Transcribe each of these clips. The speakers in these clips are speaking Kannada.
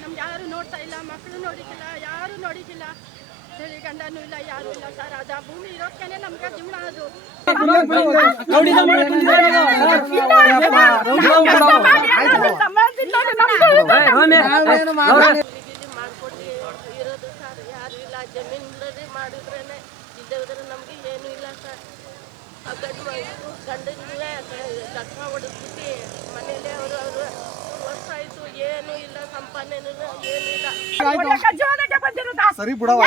ನಮ್ಗೆ ಯಾರು ನೋಡ್ತಾ ಇಲ್ಲ, ಮಕ್ಕಳು ನೋಡಿಕಿಲ್ಲ, ಯಾರು ನೋಡಿಕಿಲ್ಲ, ಗಂಡನೂ ಇಲ್ಲ, ಯಾರು ಇಲ್ಲ ಸರ್. ಅದ ಭೂಮಿ ಇರೋದಕ್ಕೆ ನಮ್ಗೆ ಜೀವನ ಅದು. ಮಾಡ್ಕೊಡಿ ಇರೋದು ಸರ್, ಯಾರು ಇಲ್ಲ. ಜಮೀನಲ್ಲಿ ಮಾಡಿದ್ರೇನೆ, ಇದ್ದವ್ರೆ ನಮ್ಗೆ ಏನು ಇಲ್ಲ ಸರ್. ಗಂಡನಿಗೆ ದಕ್ಷಿಣ ಹೊಡೆದ್ಬಿಟ್ಟು ಮನೇಲಿ ಅವರು ವರ್ಷ ಆಯ್ತು, ಏನು ಇಲ್ಲ, ಸಂಪಾದನೆ ಏನು ಇಲ್ಲ. ಸರಿ ಬಿಡವ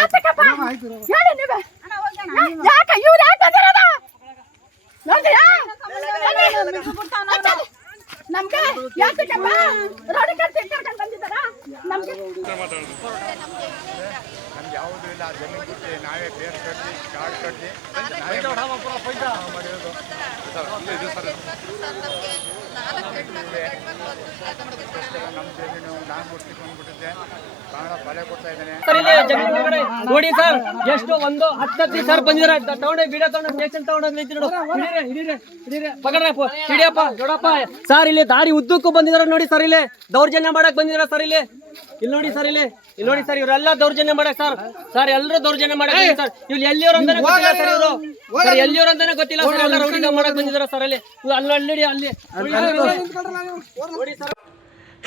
ನಮ್ಗೆ ಯಾವುದೂ ಇಲ್ಲ. ಜಮೀನು ಕೊಟ್ಟು ನಾವೇ ಬೇರೆ ಕಟ್ಟಿ ಕಾಡು ಕಟ್ಟಿ ಮಾಡಿರೋದು. ನಮ್ಮ ಜಮೀನು ನಾನು ಕೊಡ್ತಿ ಬಂದ್ಬಿಟ್ಟಿದ್ದೆ, ಬಹಳ ಬಲೆ ಕೊಡ್ತಾ ಇದ್ದಾನೆ. ನೋಡಿ ಸರ್, ಎಷ್ಟು ಒಂದು 10 ಸರ್ ಬಂದಿದ್ದಾರೆ. ತಗೊಂಡೋಗಿ ವಿಡಿಯೋ ತಗೊಂಡು ಸ್ಟೇಷನ್ ತಗೊಂಡೋಗಿ ನಿಂತು ಹಿಡಿಯಪ್ಪ ನೋಡಪ್ಪ ಸರ್. ಇಲ್ಲಿ ದಾರಿ ಉದ್ದಕ್ಕೂ ಬಂದಿದ್ದಾರೆ ನೋಡಿ ಸರ್. ಇಲ್ಲಿ ದೌರ್ಜನ್ಯ ಮಾಡಕ್ ಬಂದಿದ್ದಾರೆ ಸರ್. ಇಲ್ಲಿ ನೋಡಿ ಸರ್, ಇಲ್ಲಿ ನೋಡಿ ಸರ್, ಇವರೆಲ್ಲ ದೌರ್ಜನ್ಯ ಮಾಡಕ್ ಸರ್ ಎಲ್ಲರೂ ದೌರ್ಜನ್ಯ ಮಾಡಕ್ ಸರ್. ಇವ್ರು ಎಲ್ಲಿಯವರು ಅಂತಾನೆ ಗೊತ್ತಿಲ್ಲ ಸರ್. ಇವರು ಸರ್ ಎಲ್ಲಿಯವರು ಅಂತಾನೆ ಗೊತ್ತಿಲ್ಲ ಸರ್. ಎಲ್ಲ ರೌಡಿಂಗ್ ಮಾಡಕ್ ಬಂದಿದ್ದಾರೆ ಸರ್. ಅಲ್ಲಿ ಅಲ್ಲಿ ನೋಡಿ ಸರ್.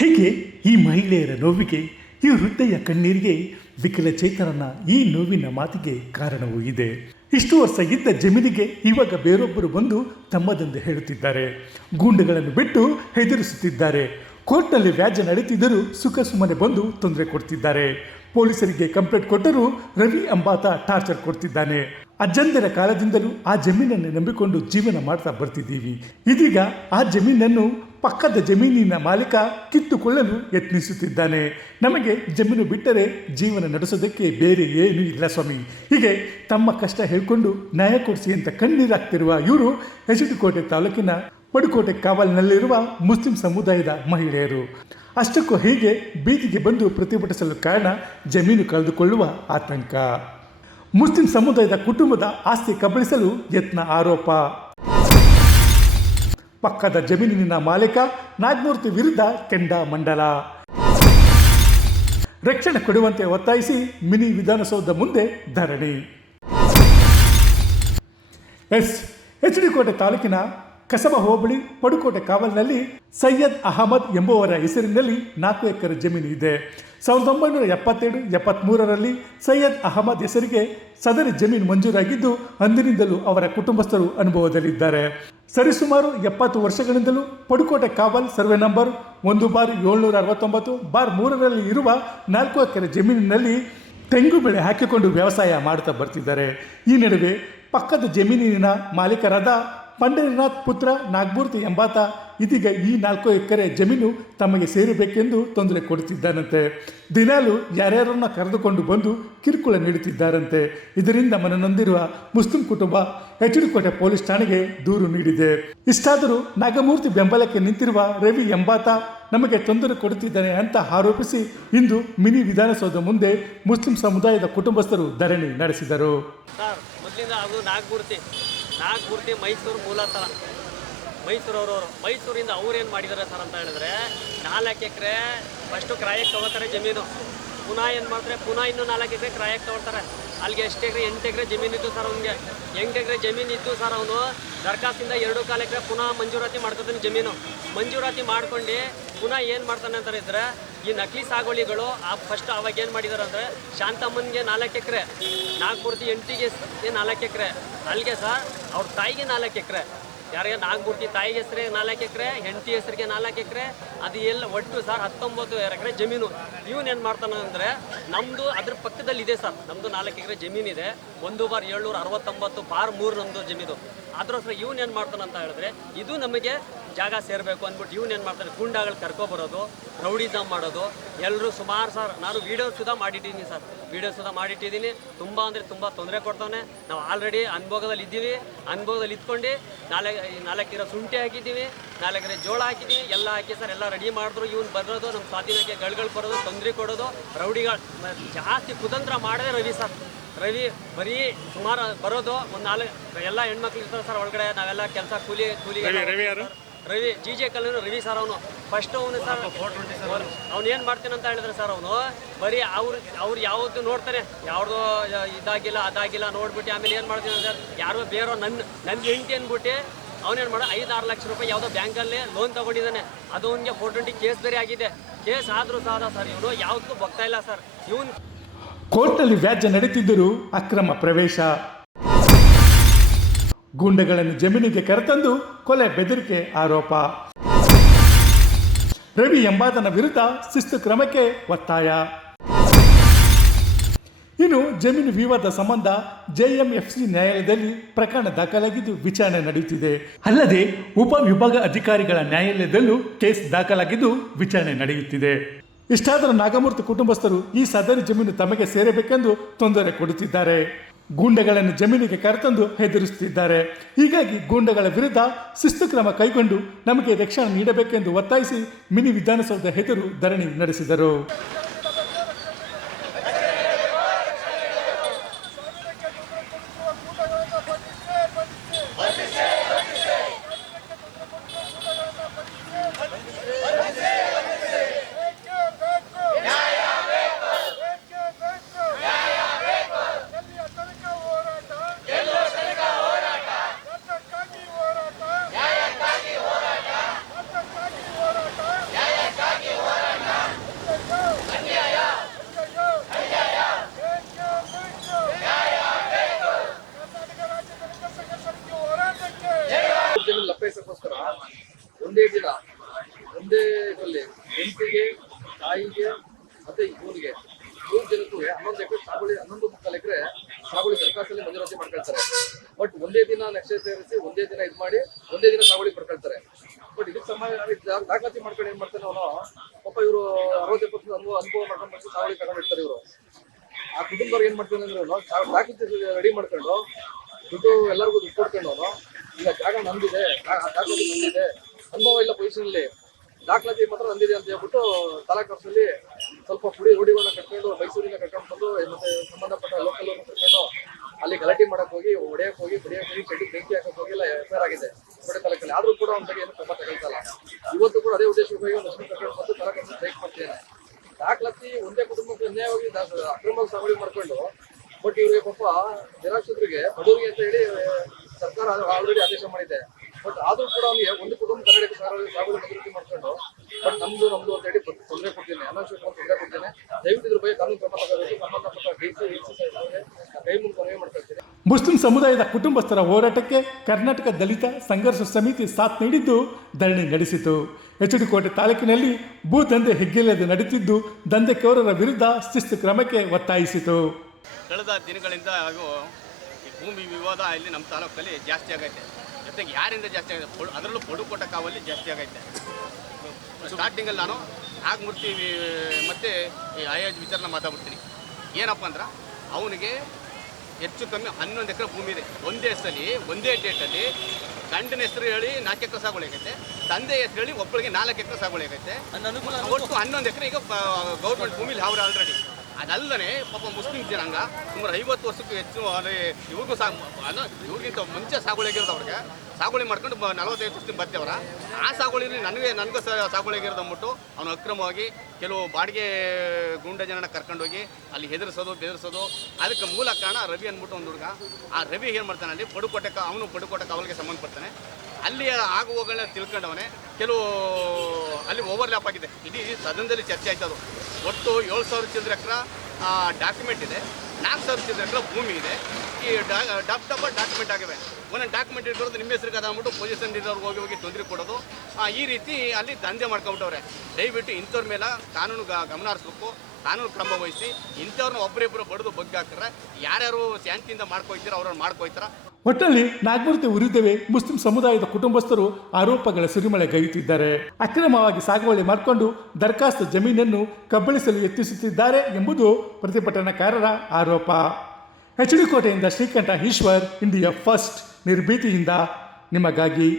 ಹೀಗೆ ಈ ಮಹಿಳೆಯರ ನೋವಿಗೆ, ಈ ವೃದ್ಧೆಯ ಕಣ್ಣೀರಿಗೆ, ವಿಕಲಚೇತನನ ಈ ನೋವಿನ ಮಾತಿಗೆ ಕಾರಣವೂ ಇದೆ. ಇಷ್ಟು ವರ್ಷ ಇದ್ದ ಜಮೀನಿಗೆ ಇವಾಗ ಬೇರೊಬ್ಬರು ಬಂದು ತಮ್ಮದೆಂದು ಹೇಳುತ್ತಿದ್ದಾರೆ. ಗೂಂಡುಗಳನ್ನು ಬಿಟ್ಟು ಹೆದರಿಸುತ್ತಿದ್ದಾರೆ. ಕೋರ್ಟ್ನಲ್ಲಿ ವ್ಯಾಜ್ಯ ನಡೀತಿದ್ದರೂ ಸುಖ ಸುಮ್ಮನೆ ಬಂದು ತೊಂದರೆ ಕೊಡ್ತಿದ್ದಾರೆ. ಪೊಲೀಸರಿಗೆ ಕಂಪ್ಲೇಂಟ್ ಕೊಟ್ಟರೂ ರವಿ ಎಂಬಾತ ಟಾರ್ಚರ್ ಕೊಡ್ತಿದ್ದಾನೆ. ಅಜ್ಜಂದಿರ ಕಾಲದಿಂದಲೂ ಆ ಜಮೀನನ್ನು ನಂಬಿಕೊಂಡು ಜೀವನ ಮಾಡ್ತಾ ಬರ್ತಿದ್ದೀವಿ. ಇದೀಗ ಆ ಜಮೀನನ್ನು ಪಕ್ಕದ ಜಮೀನಿನ ಮಾಲೀಕ ಕಿತ್ತುಕೊಳ್ಳಲು ಯತ್ನಿಸುತ್ತಿದ್ದಾನೆ. ನಮಗೆ ಜಮೀನು ಬಿಟ್ಟರೆ ಜೀವನ ನಡೆಸೋದಕ್ಕೆ ಬೇರೆ ಏನೂ ಇಲ್ಲ ಸ್ವಾಮಿ. ಹೀಗೆ ತಮ್ಮ ಕಷ್ಟ ಹೇಳ್ಕೊಂಡು ನ್ಯಾಯ ಕೊಡಿಸಿ ಅಂತ ಕಣ್ಣೀರಾಗ್ತಿರುವ ಇವರು ಹೆಚಡಿಕೋಟೆ ತಾಲೂಕಿನ ಪಡುಕೋಟೆ ಕಾವಲಿನಲ್ಲಿರುವ ಮುಸ್ಲಿಂ ಸಮುದಾಯದ ಮಹಿಳೆಯರು. ಅಷ್ಟಕ್ಕೂ ಹೀಗೆ ಬೀದಿಗೆ ಬಂದು ಪ್ರತಿಭಟಿಸಲು ಕಾರಣ ಜಮೀನು ಕಳೆದುಕೊಳ್ಳುವ ಆತಂಕ. ಮುಸ್ಲಿಂ ಸಮುದಾಯದ ಕುಟುಂಬದ ಆಸ್ತಿ ಕಬಳಿಸಲು ಯತ್ನ ಆರೋಪ. ಪಕ್ಕದ ಜಮೀನಿನ ಮಾಲೀಕ ನಾಗಮೂರ್ತಿ ವಿರುದ್ಧ ಕೆಂಡಾಮಂಡಲ. ರಕ್ಷಣೆ ಕೊಡುವಂತೆ ಒತ್ತಾಯಿಸಿ ಮಿನಿ ವಿಧಾನಸೌಧ ಮುಂದೆ ಧರಣಿ. ಹೆಚ್ಡಿಕೋಟೆ ತಾಲೂಕಿನ ಕಸಬಾ ಹೋಬಳಿ ಪಡುಕೋಟೆ ಕಾವಲಿನಲ್ಲಿ ಸೈಯದ್ ಅಹಮದ್ ಎಂಬುವರ ಹೆಸರಿನಲ್ಲಿ 4 ಎಕರೆ ಜಮೀನು ಇದೆ. 1972-73ರಲ್ಲಿ ಸೈಯದ್ ಅಹಮದ್ ಹೆಸರಿಗೆ ಸದರಿ ಜಮೀನು ಮಂಜೂರಾಗಿದ್ದು, ಅಂದಿನಿಂದಲೂ ಅವರ ಕುಟುಂಬಸ್ಥರು ಅನುಭವದಲ್ಲಿದ್ದಾರೆ. ಸರಿಸುಮಾರು 70 ವರ್ಷಗಳಿಂದಲೂ ಪಡುಕೋಟೆ ಕಾವಲ್ ಸರ್ವೆ ನಂಬರ್ 1/769/3ರಲ್ಲಿ ಇರುವ 4 ಎಕರೆ ಜಮೀನಿನಲ್ಲಿ ತೆಂಗು ಬೆಳೆ ಹಾಕಿಕೊಂಡು ವ್ಯವಸಾಯ ಮಾಡುತ್ತಾ ಬರ್ತಿದ್ದಾರೆ. ಈ ನಡುವೆ ಪಕ್ಕದ ಜಮೀನಿನ ಮಾಲೀಕರಾದ ಪಂಡರಿನಾಥ್ ಪುತ್ರ ನಾಗಮೂರ್ತಿ ಎಂಬಾತ ಇದೀಗ ಈ 4 ಎಕರೆ ಜಮೀನು ತಮಗೆ ಸೇರಬೇಕೆಂದು ತೊಂದರೆ ಕೊಡುತ್ತಿದ್ದಾರಂತೆ. ದಿನಾಲು ಯಾರ್ಯಾರನ್ನ ಕರೆದುಕೊಂಡು ಬಂದು ಕಿರುಕುಳ ನೀಡುತ್ತಿದ್ದಾರಂತೆ. ಇದರಿಂದ ಮನನೊಂದಿರುವ ಮುಸ್ಲಿಂ ಕುಟುಂಬ ಹೆಚ್ಡಿಕೋಟೆ ಪೊಲೀಸ್ ಠಾಣೆಗೆ ದೂರು ನೀಡಿದೆ. ಇಷ್ಟಾದರೂ ನಾಗಮೂರ್ತಿ ಬೆಂಬಲಕ್ಕೆ ನಿಂತಿರುವ ರವಿ ಎಂಬಾತ ನಮಗೆ ತೊಂದರೆ ಕೊಡುತ್ತಿದ್ದಾನೆ ಅಂತ ಆರೋಪಿಸಿ ಇಂದು ಮಿನಿ ವಿಧಾನಸೌಧ ಮುಂದೆ ಮುಸ್ಲಿಂ ಸಮುದಾಯದ ಕುಟುಂಬಸ್ಥರು ಧರಣಿ ನಡೆಸಿದರು. ನಾಗಮೂರ್ತಿ ಮೈಸೂರು ಮೂಲತಃ ಮೈಸೂರವರು. ಮೈಸೂರಿಂದ ಅವ್ರೇನು ಮಾಡಿದ್ದಾರೆ ಸರ್ ಅಂತ ಹೇಳಿದ್ರೆ 4 ಎಕರೆ ಫಸ್ಟು ಕ್ರಾಯಕ್ಕೆ ತಗೋತಾರೆ ಜಮೀನು. ಪುನಃ ಏನು ಮಾಡ್ತಾರೆ, ಪುನಃ ಇನ್ನೂ 4 ಎಕರೆ ಕ್ರಾಯಕ್ಕೆ ತಗೊಳ್ತಾರೆ. ಅಲ್ಲಿಗೆ 8 ಎಕರೆ ಜಮೀನಿತ್ತು ಸರ್. ಅವ್ನಿಗೆ 8 ಎಕರೆ ಜಮೀನಿತ್ತು ಸರ್. ಅವನು ದರ್ಖಾಸ್ತಿಂದ 2.25 ಎಕರೆ ಪುನಃ ಮಂಜೂರಾತಿ ಮಾಡ್ಕೊತಾನೆ ಜಮೀನು. ಮಂಜೂರಾತಿ ಮಾಡ್ಕೊಂಡು ಪುನಃ ಏನು ಮಾಡ್ತಾನೆ ಅಂತ ಇದ್ರೆ ಈ ನಕಲಿ ಸಾಗುವಳಿಗಳು ಫಸ್ಟ್ ಅವಾಗ ಏನು ಮಾಡಿದ್ದಾರೆ ಅಂದರೆ ಶಾಂತಮ್ಮನಿಗೆ 4 ಎಕರೆ, ನಾಗಮೂರ್ತಿ ಹೆಂಡತಿಗೆ 4 ಎಕರೆ, ಅಲ್ಲಿಗೆ ಸರ್ ಅವ್ರ ತಾಯಿಗೆ 4 ಎಕರೆ, ಯಾರಿಗೆ ನಾಗಮೂರ್ತಿ ತಾಯಿಗೆ ಹೆಸರಿಗೆ 4 ಎಕರೆ, ಹೆಂಡತಿ ಹೆಸರಿಗೆ 4 ಎಕರೆ, ಅದು ಎಲ್ಲ ಒಟ್ಟು ಸರ್ 19 ಎಕರೆ ಜಮೀನು. ಇವನು ಏನು ಮಾಡ್ತಾನೆ ಅಂದರೆ ನಮ್ಮದು ಅದ್ರ ಪಕ್ಕದಲ್ಲಿ ಇದೆ ಸರ್, ನಮ್ಮದು 4 ಎಕರೆ ಜಮೀನಿದೆ. 1/769/3 ನಮ್ಮದು ಜಮೀನು. ಅದ್ರ ಇವನು ಏನು ಮಾಡ್ತಾನೆ ಅಂತ ಹೇಳಿದ್ರೆ ಇದು ನಮಗೆ ಜಾಗ ಸೇರಬೇಕು ಅಂದ್ಬಿಟ್ಟು ಇವನು ಏನು ಮಾಡ್ತಾನೆ, ಗುಂಡಾಗಳು ಕರ್ಕೊಬರೋದು, ರೌಡಿಸಮ್ ಮಾಡೋದು. ಎಲ್ಲರೂ ಸುಮಾರು ಸರ್, ನಾನು ವೀಡಿಯೋ ಸುಧಾ ಮಾಡಿಟ್ಟಿದ್ದೀನಿ ಸರ್, ವೀಡಿಯೋ ಸುಧಾ ಮಾಡಿಟ್ಟಿದ್ದೀನಿ. ತುಂಬ ಅಂದರೆ ತುಂಬ ತೊಂದರೆ ಕೊಡ್ತಾನೆ. ನಾವು ಆಲ್ರೆಡಿ ಅನುಭವದಲ್ಲಿ ಇದ್ದೀವಿ, ಅನುಭವದಲ್ಲಿ ಇದ್ಕೊಂಡು 4 ಎಕರೆ ಶುಂಠಿ ಹಾಕಿದ್ದೀವಿ, 4 ಎಕರೆ ಜೋಳ ಹಾಕಿದ್ದೀವಿ, ಎಲ್ಲ ಹಾಕಿ ಸರ್, ಎಲ್ಲ ರೆಡಿ ಮಾಡಿದ್ರು. ಇವನು ಬರೋದು ನಮ್ಮ ಸ್ವಾಧೀನಕ್ಕೆ ಗಳು ಕೊಡೋದು, ತೊಂದರೆ ಕೊಡೋದು, ರೌಡಿಗಳು ಜಾಸ್ತಿ ಕುತಂತ್ರ ಮಾಡೋದೇ ರವಿ ಸರ್. ರವಿ ಬರೀ ಸುಮಾರು ಬರೋದು ಒಂದು 4 ಎಲ್ಲ ಹೆಣ್ಮಕ್ಳು ಇರ್ತಾರೆ ಸರ್ ಒಳಗಡೆ. ನಾವೆಲ್ಲ ಕೆಲಸ ಕೂಲಿ ರವಿ GJ ಕಲ್ಲೂರು ರವಿ ಸರ್. ಅವನು ಫಸ್ಟ್ ಅವನು ಸರ್ ಅವ್ನು ಏನು ಮಾಡ್ತೀನಿ ಅಂತ ಹೇಳಿದ್ರೆ ಸರ್, ಅವನು ಬರೀ ಅವ್ರು ಯಾವುದು ನೋಡ್ತಾನೆ, ಯಾವ್ದು ಇದಾಗಿಲ್ಲ ಅದಾಗಿಲ್ಲ ನೋಡ್ಬಿಟ್ಟು ಆಮೇಲೆ ಏನು ಮಾಡ್ತೀನಿ ಸರ್, ಯಾರೋ ಬೇರೋ ನನ್ನ ಹೆಂಡತಿ ಅಂದ್ಬಿಟ್ಟು ಅವನೇನು ಮಾಡೋ 5-6 ಲಕ್ಷ ರೂಪಾಯಿ ಯಾವುದೋ ಬ್ಯಾಂಕಲ್ಲಿ ಲೋನ್ ತೊಗೊಂಡಿದ್ದಾನೆ. ಅದು ಅವನಿಗೆ 420 ಕೇಸ್ ಬೇರೆ ಆಗಿದೆ. ಕೇಸ್ ಆದರೂ ಸರ್ ಇವನು ಯಾವುದಕ್ಕೂ ಬಗ್ತಾ ಇಲ್ಲ ಸರ್. ಇವನು ಕೋರ್ಟ್ನಲ್ಲಿ ವ್ಯಾಜ್ಯ ನಡೀತಿದ್ದರೂ ಅಕ್ರಮ ಪ್ರವೇಶ, ಗೂಂಡಗಳನ್ನು ಜಮೀನಿಗೆ ಕರೆತಂದು ಕೊಲೆ ಬೆದರಿಕೆ ಆರೋಪ. ರವಿ ಎಂಬಾತನ ವಿರುದ್ಧ ಶಿಸ್ತು ಕ್ರಮಕ್ಕೆ ಒತ್ತಾಯ. ಇನ್ನು ಜಮೀನು ವಿವಾದ ಸಂಬಂಧ JMFC ನ್ಯಾಯಾಲಯದಲ್ಲಿ ಪ್ರಕರಣ ದಾಖಲಾಗಿದ್ದು ವಿಚಾರಣೆ ನಡೆಯುತ್ತಿದೆ. ಅಲ್ಲದೆ ಉಪವಿಭಾಗ ಅಧಿಕಾರಿಗಳ ನ್ಯಾಯಾಲಯದಲ್ಲೂ ಕೇಸ್ ದಾಖಲಾಗಿದ್ದು ವಿಚಾರಣೆ ನಡೆಯುತ್ತಿದೆ. ಇಷ್ಟಾದರೂ ನಾಗಮೂರ್ತಿ ಕುಟುಂಬಸ್ಥರು ಈ ಸದರಿ ಜಮೀನು ತಮಗೆ ಸೇರಬೇಕೆಂದು ತೊಂದರೆ ಕೊಡುತ್ತಿದ್ದಾರೆ. ಗೂಂಡಗಳನ್ನು ಜಮೀನಿಗೆ ಕರೆತಂದು ಹೆದರಿಸುತ್ತಿದ್ದಾರೆ. ಹೀಗಾಗಿ ಗೂಂಡಗಳ ವಿರುದ್ಧ ಶಿಸ್ತು ಕ್ರಮ ಕೈಗೊಂಡು ನಮಗೆ ರಕ್ಷಣೆ ನೀಡಬೇಕೆಂದು ಒತ್ತಾಯಿಸಿ ಮಿನಿ ವಿಧಾನಸೌಧ ಎದುರು ಧರಣಿ ನಡೆಸಿದರು. ಲಪ್ಪೈಸಕ್ಕೋಸ್ಕರ ಒಂದೇ ದಿನ ಒಂದೇ ಇದರಲ್ಲಿ ಹೆಂಡತಿಗೆ, ತಾಯಿಗೆ ಮತ್ತೆ ಇವನಿಗೆ 3 ಜನಕ್ಕೂ 11 ಎಕರೆ ಸಾಗುವಳಿ, 11.25 ಎಕರೆ ಸಾಗುವಳಿ ದರಖಾಸ್ತಲ್ಲಿ ಮಂಜೂರಾತಿ ಮಾಡ್ಕೊಳ್ತಾರೆ. ಬಟ್ ಒಂದೇ ದಿನ ನಕ್ಷೆ ಸೇರಿಸಿ ಒಂದೇ ದಿನ ಇದು ಮಾಡಿ ಒಂದೇ ದಿನ ಸಾಗುವಳಿ ಪಡ್ಕೊಳ್ತಾರೆ. ಬಟ್ ಇದಕ್ಕೆ ದಾಖಲಾತಿ ಮಾಡ್ಕೊಂಡು ಏನ್ ಮಾಡ್ತಾನೆ ಅವನು, ಪಾಪ ಇವರು 60-70 ಅನುಭವ ಮಾಡ್ಕೊಂಡು ಬಂದು ಸಾಗುವಳಿ ತಗೊಂಡಿರ್ತಾರೆ. ಇವರು ಆ ಕುಟುಂಬದವ್ರು ಏನ್ ಮಾಡ್ತಾನೆ ಅಂದ್ರೆ ದಾಖಲಾತಿ ರೆಡಿ ಮಾಡ್ಕೊಂಡು ದುಡ್ಡು ಎಲ್ಲರಿಗೂ ದುಡ್ಡು ಕೊಡ್ಕೊಂಡು ಅವನು ಈಗ ಜಾಗ ನಂದಿದೆ, ದಾಖಲಾತಿ ನಂದಿದೆ, ಅನುಭವ ಇಲ್ಲ ಪೊಸಿಷನಲ್ಲಿ, ದಾಖಲಾತಿ ಮಾತ್ರ ನಂದಿದೆ ಅಂತ ಹೇಳ್ಬಿಟ್ಟು ತಾಲೂಕಲ್ಲಿ ಸ್ವಲ್ಪ ರೂಢಿಗಳನ್ನ ಕಟ್ಕೊಂಡು ಮೈಸೂರಿನ ಕರ್ಕೊಂಡು ಬಂದು ಮತ್ತೆ ಸಂಬಂಧಪಟ್ಟ ಲೋಕಲ್ ಕರ್ಕೊಂಡು ಅಲ್ಲಿ ಗಲಾಟೆ ಮಾಡಕ್ ಹೋಗಿ ಹೊಡೆಯಕ್ಕೆ ಹೋಗಿ ಚೆಡಿ ಬೆಂಕಿ ಹಾಕಕ್ ಹೋಗಿ ಎಲ್ಲ ಎಫ್ಐಆರ್ ಆಗಿದೆ ಕೋಟೆ ತಾಲೂಕಲ್ಲಿ. ಆದ್ರೂ ಕೂಡ ಅವ್ನ ಬಗ್ಗೆ ಏನು ಕ್ರಮ ತಗೊಳ್ತಲ್ಲ. ಇವತ್ತು ಕೂಡ ಅದೇ ಉದ್ದೇಶಕ್ಕಾಗಿ ಒಂದು ಲಕ್ಷ್ಮಿ ಕರ್ಕೊಂಡು ಬಂದು ತಾಲೂಕಲ್ಲಿ ಸ್ಟ್ರೈಕ್ ಮಾಡ್ತೇನೆ. ದಾಖಲಾತಿ ಒಂದೇ ಕುಟುಂಬಕ್ಕೆ ಅನ್ಯಾಯವಾಗಿ ಅಕ್ರಮ ಸಾಗುವಳಿ ಮಾಡ್ಕೊಂಡು ಬಟ್ ಇವ್ರಿಗೆ ಪಾಪ ನಿರಾಶ್ರಿತರಿಗೆ ಬಡವರಿಗೆ ಅಂತ ಹೇಳಿ ಸರ್ಕಾರ ಆಲ್ರೆಡಿ ಆದೇಶ ಮಾಡಿದೆ. ಬಟ್ ಆದ್ರೂ ಕೂಡ ಅವನಿಗೆ ಒಂದು ಕುಟುಂಬ ಕನ್ನಡಕ್ಕೆ ಸಾಗುವಳಿ ಮಂಜೂರಾತಿ ಮಾಡ್ಕೊಂಡು ಬಟ್ ನಮ್ದು ಅಂತ ಹೇಳಿ ತೊಂದರೆ ಕೊಡ್ತೇನೆ, ಅನಾವಶ್ಯಕ ತೊಂದರೆ ಕೊಡ್ತೇನೆ. ದಯವಿಟ್ಟು ಇದ್ರ ಬಗ್ಗೆ ಕಾನೂನು ಕ್ರಮ ತಗೋಬೇಕು. ಸಂಬಂಧಪಟ್ಟ ಕೈ ಮುಗಿದು ಮನವಿ ಮಾಡ್ಕೊಳ್ತೇನೆ. ಮುಸ್ಲಿಂ ಸಮುದಾಯದ ಕುಟುಂಬಸ್ಥರ ಹೋರಾಟಕ್ಕೆ ಕರ್ನಾಟಕ ದಲಿತ ಸಂಘರ್ಷ ಸಮಿತಿ ಸಾಥ್ ನೀಡಿದ್ದು ಧರಣಿ ನಡೆಸಿತು. HD ಕೋಟೆ ತಾಲೂಕಿನಲ್ಲಿ ಭೂ ದಂಧೆ ಹೆಗ್ಗೆಲೆದು ನಡೆಯುತ್ತಿದ್ದು ದಂಧೆಕೋರರ ವಿರುದ್ಧ ಶಿಸ್ತು ಕ್ರಮಕ್ಕೆ ಒತ್ತಾಯಿಸಿತು. ಕಳೆದ ದಿನಗಳಿಂದ ಹಾಗೂ ಈ ಭೂಮಿ ವಿವಾದ ಇಲ್ಲಿ ನಮ್ಮ ತಾಲೂಕಲ್ಲಿ ಜಾಸ್ತಿ ಆಗೈತೆ. ಜೊತೆಗೆ ಯಾರಿಂದ ಜಾಸ್ತಿ ಆಗಿದೆ, ಅದರಲ್ಲೂ ಪಡುಕೋಟ ಕಾವಲ್ಲಿ ಜಾಸ್ತಿ ಆಗೈತೆ. ಸ್ಟಾರ್ಟಿಂಗಲ್ಲಿ ನಾನು ನಾಗಮೂರ್ತಿ ಮತ್ತು ಈ ಅಯಾಜ್ ವಿಚಾರನ ಮಾತಾಡ್ಬಿಡ್ತೀನಿ. ಏನಪ್ಪ ಅಂದ್ರೆ ಅವನಿಗೆ ಹೆಚ್ಚು ಕಮ್ಮಿ 11 ಎಕರೆ ಭೂಮಿ ಇದೆ. ಒಂದೇ ಹೆಸರಲ್ಲಿ ಒಂದೇ ಡೇಟಲ್ಲಿ ಗಂಡನ ಹೆಸರು ಹೇಳಿ 4 ಎಕರೆ ಸಾಗುವಳಿ ಆಗೈತೆ, ತಂದೆ ಹೆಸರು ಹೇಳಿ ಒಬ್ಬಳಿಗೆ 4 ಎಕರೆ ಸಾಗುವಳಿ ಆಗೈತೆ. ಒಟ್ಟು 11 ಎಕರೆ ಈಗ ಗೌರ್ಮೆಂಟ್ ಭೂಮಿಲಿ ಅವ್ರು ಆಲ್ರೆಡಿ. ಅದಲ್ಲದೆ ಪಾಪ ಮುಸ್ಲಿಂ ಜನಾಂಗ ಸುಮಾರು 50 ವರ್ಷಕ್ಕೂ ಹೆಚ್ಚು ಇವ್ರಿಗೂ ಇವ್ರಿಗಿಂತ ಮುಂಚೆ ಸಾಗುವಳಿ ಆಗಿರೋದು. ಅವ್ರಿಗೆ ಸಾಗುವಳಿ ಮಾಡ್ಕೊಂಡು 45 ವರ್ಷದಿಂದ ಬರ್ತೀವರ ಆ ಸಾಗುವಳಿಲಿ ನನಗೂ ಸಾಗುವಳಿ ಆಗಿರೋದು ಅಂದ್ಬಿಟ್ಟು ಅವನು ಅಕ್ರಮವಾಗಿ ಕೆಲವು ಬಾಡಿಗೆ ಗೂಂಡ ಜನನ ಕರ್ಕೊಂಡೋಗಿ ಅಲ್ಲಿ ಹೆದರಿಸೋದು ಬೆದರಿಸೋದು. ಅದಕ್ಕೆ ಮೂಲ ಕಾರಣ ರವಿ ಅಂದ್ಬಿಟ್ಟು ಒಂದು ಹುಡುಗ. ಆ ರವಿ ಏನು ಮಾಡ್ತಾನೆ, ಅಲ್ಲಿ ಅವನು ಪಡುಕೋಟ ಕಾವಲಿಗೆ ಸಂಬಂಧಪಡ್ತಾನೆ. ಅಲ್ಲಿ ಆಗುವಗಳನ್ನ ತಿಳ್ಕೊಂಡವನೇ ಕೆಲವು ಅಲ್ಲಿ ಓವರ್ಲ್ಯಾಪ್ ಆಗಿದೆ. ಇಡೀ ಸದನದಲ್ಲಿ ಚರ್ಚೆ ಆಯ್ತದು. ಒಟ್ಟು 7,000 ಚಿಲ್ಲರೆ ಎಕರೆ ಡಾಕ್ಯುಮೆಂಟ್ ಇದೆ. 4,000 ಎಕರೆ ಭೂಮಿ ಇದೆ. ಈ ಡಬಲ್ ಡಾಕ್ಯುಮೆಂಟ್ ಆಗಿವೆ. ಒಂದೊಂದು ಡಾಕ್ಯುಮೆಂಟ್ ಇರೋದು ನಿಮ್ಮ ಹೆಸರಿಗೆ ಅದಾಗ್ಬಿಟ್ಟು ಪೊಸಿಷನ್ ಇರೋರ್ಗೆ ಹೋಗಿ ತೊಂದರೆ ಕೊಡೋದು, ಈ ರೀತಿ ಅಲ್ಲಿ ದಂಧೆ ಮಾಡ್ಕೊಂಬಿಟ್ಟವ್ರೆ. ದಯವಿಟ್ಟು ಇಂಥವ್ರ ಮೇಲೆ ಕಾನೂನು ಗಮನ ಹರಿಸ್ಬೇಕು, ಕಾನೂನು ಕ್ರಮ ವಹಿಸಿ ಇಂಥವ್ರನ್ನ ಒಬ್ಬರಿಬ್ಬರು ಬಡಿದು ಬಗ್ಗೆ ಹಾಕ್ತಾರೆ. ಯಾರ್ಯಾರು ಶಾಂತಿಯಿಂದ ಮಾಡ್ಕೊಯ್ತೀರೋ ಅವ್ರನ್ನ ಮಾಡ್ಕೊಯ್ತಾರ. ಒಟ್ಟಲ್ಲಿ ನಾಗಮೂರ್ತಿ ವಿರುದ್ಧವೇ ಮುಸ್ಲಿಂ ಸಮುದಾಯದ ಕುಟುಂಬಸ್ಥರು ಆರೋಪಗಳ ಸುರಿಮಳೆಗೈಯುತ್ತಿದ್ದಾರೆ. ಅಕ್ರಮವಾಗಿ ಸಾಗುವಳಿ ಮಾಡಿಕೊಂಡು ದರಖಾಸ್ತು ಜಮೀನನ್ನು ಕಬಳಿಸಲು ಯತ್ನಿಸುತ್ತಿದ್ದಾರೆ ಎಂಬುದು ಪ್ರತಿಭಟನಾಕಾರರ ಆರೋಪ. HD ಕೋಟೆಯಿಂದ ಶ್ರೀಕಂಠ ಈಶ್ವರ್, ಇಂಡಿಯಾ ಫಸ್ಟ್, ನಿರ್ಭೀತಿಯಿಂದ ನಿಮಗಾಗಿ.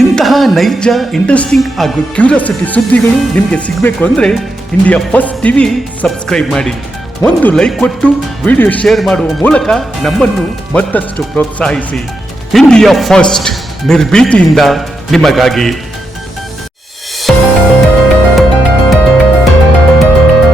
ಇಂತಹ ನೈಜ, ಇಂಟ್ರೆಸ್ಟಿಂಗ್ ಹಾಗೂ ಕ್ಯೂರಿಯಾಸಿಟಿ ಸುದ್ದಿಗಳು ನಿಮಗೆ ಸಿಗಬೇಕು ಅಂದರೆ ಇಂಡಿಯಾ ಫಸ್ಟ್ ಟಿವಿ ಸಬ್ಸ್ಕ್ರೈಬ್ ಮಾಡಿ. ಒಂದು ಲೈಕ್ ಕೊಟ್ಟು ವಿಡಿಯೋ ಶೇರ್ ಮಾಡುವ ಮೂಲಕ ನಮ್ಮನ್ನು ಮತ್ತಷ್ಟು ಪ್ರೋತ್ಸಾಹಿಸಿ. ಇಂಡಿಯಾ ಫಸ್ಟ್, ನಿರ್ಭೀತಿಯಿಂದ ನಿಮಗಾಗಿ.